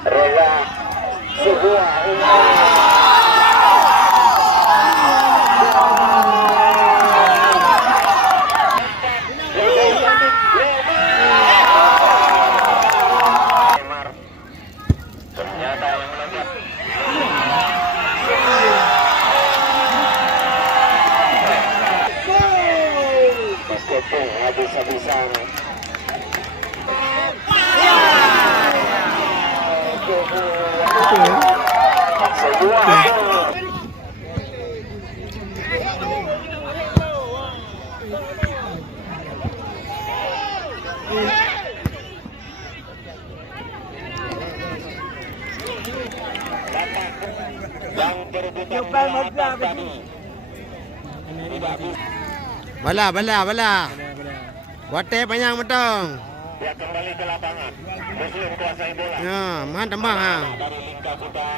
Reza sebuah ternyata yang melekat meskipun habis-habisan yang berebutan tadi tidak bisa. Bala. Wate panjang metong. Dia kembali ke lapangan. Muslim kuasai bola. Ya, man tambah ha. Dari Lingka Kuta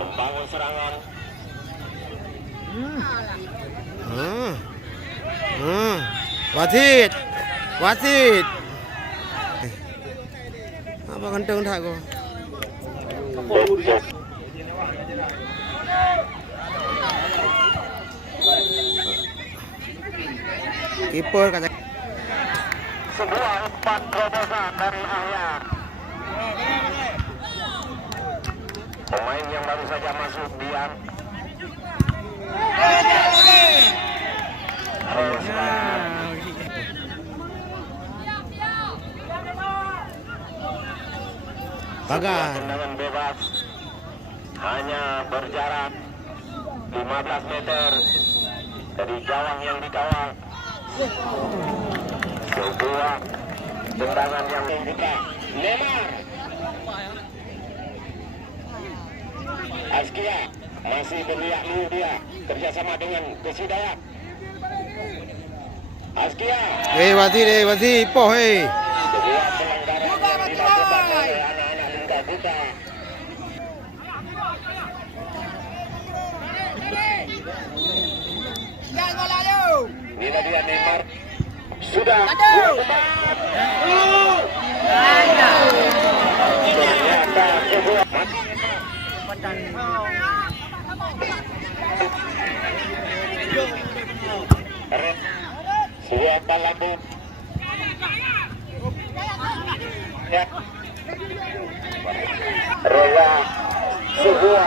membangun serangan. Wasit. Apa kantong tak ko? Kiper kata Sebuah umpan terobosan dari Ahyar. Pemain yang baru saja masuk Dian. Pagar. Tendangan bebas hanya berjarak 15 meter dari gawang yang dikawal. Sebuah tendangan yang dibuka. Neymar. Askia masih berliak lu dia kerjasama dengan Kusidayat. Askia. Wasit, po hey. Sebuah pelanggaran yang dilakukan oleh anak-anak Lingka Kuta. Ini dia Neymar. Sudah. Ternyata sebuah sebuah palabut. Ya. Reza sebuah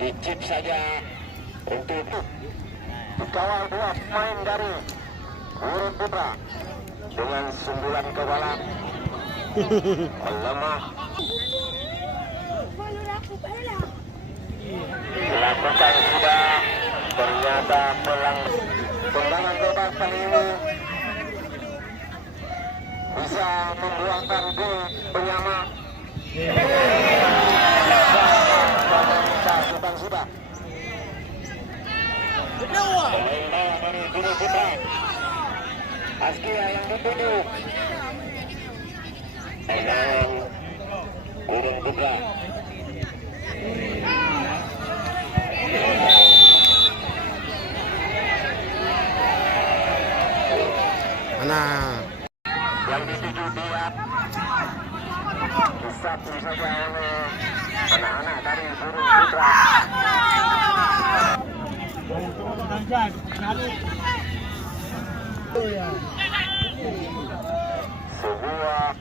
dicip saja untuk dikawal dua pemain dari Gurun Putra dengan sundulan ke balak melemah dilakukan sudah. Ternyata tendangan bebas kali ini bisa membuahkan gol penyama. Sudah. Pemain bawah dari Gurun Putra. Askia yang dituduh. Tendangan Gurun Putra. Mana? Yang dituju dia disapu saja oleh anak-anak dari Gurun Putra. Sebuah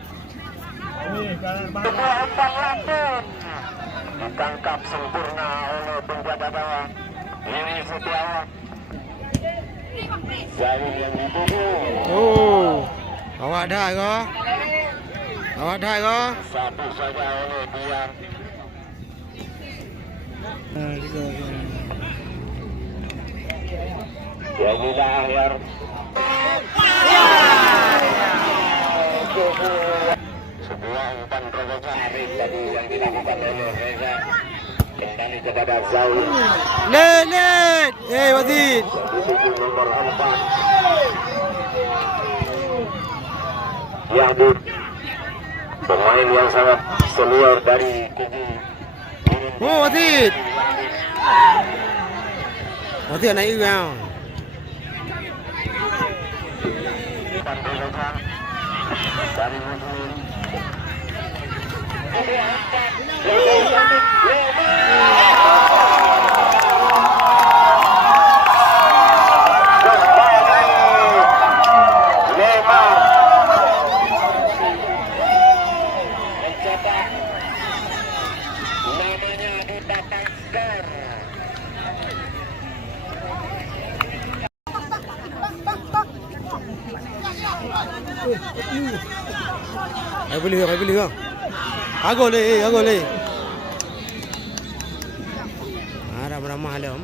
umpan langsung ditangkap sempurna oleh penjaga gawang ini Setiawan. Zahir yang dituduh. Awak dah ko? Satu saja oleh Dian. Inilah Ahyar. Sebuah umpan terobosan tadi yang dilakukan oleh Reza kembali kepada Zaul. Let. Wasit. Dituju nomor 4 Yahdud, pemain yang sangat senior dari kubu. Wasit. Wasit anak iu yang. umpan remaja dari Muslim. Namanya di papan skor. Ayo beli kau. Agol le. Ramah le om.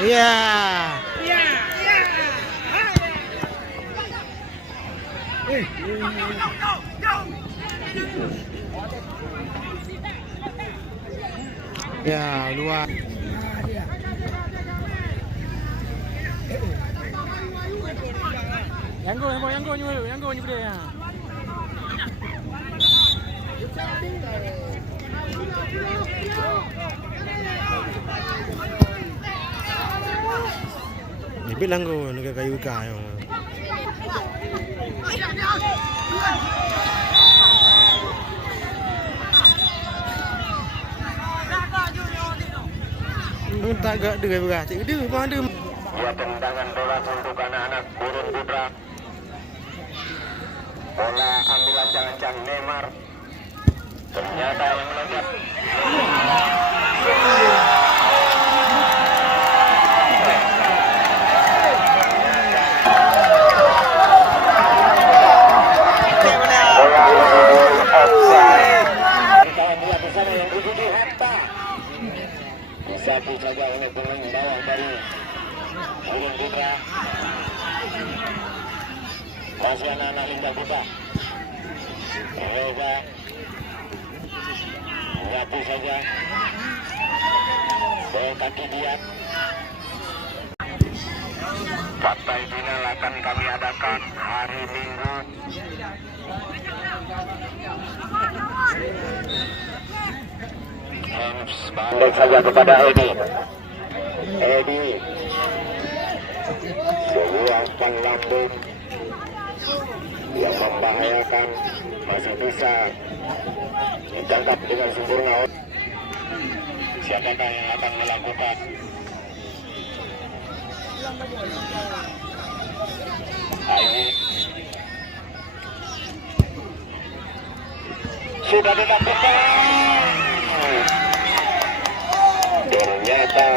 Iya. Ya, luar. Yang go nyuruh ya. Bilang ko nagkakayu kayo. Tagak dengan berarti dia mana? Ya, tendangan bola untuk anak-anak Gurun Putra. Bola ambilan jangan-jangan Neymar. Ternyata yang melonjak. Satu saja oleh pemain bawah dari Gurun Putra. Masih anak-anak Linda Putra. Reza satu saja. Bola kaki dia. Partai final akan kami adakan hari Minggu. Balik saja kepada Edi. Sebuah umpan lambung yang membahayakan masih bisa ditangkap dengan sempurna. Siapakah yang akan melakukan? Ayo. Sudah dilakukan. Ternyata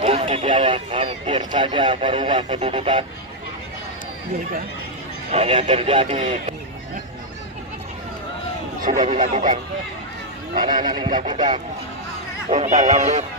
Bukti Jawa hampir saja merubah kedudukan. Hanya terjadi sudah dilakukan. Anak-anak Lingga Kuda umpan lambung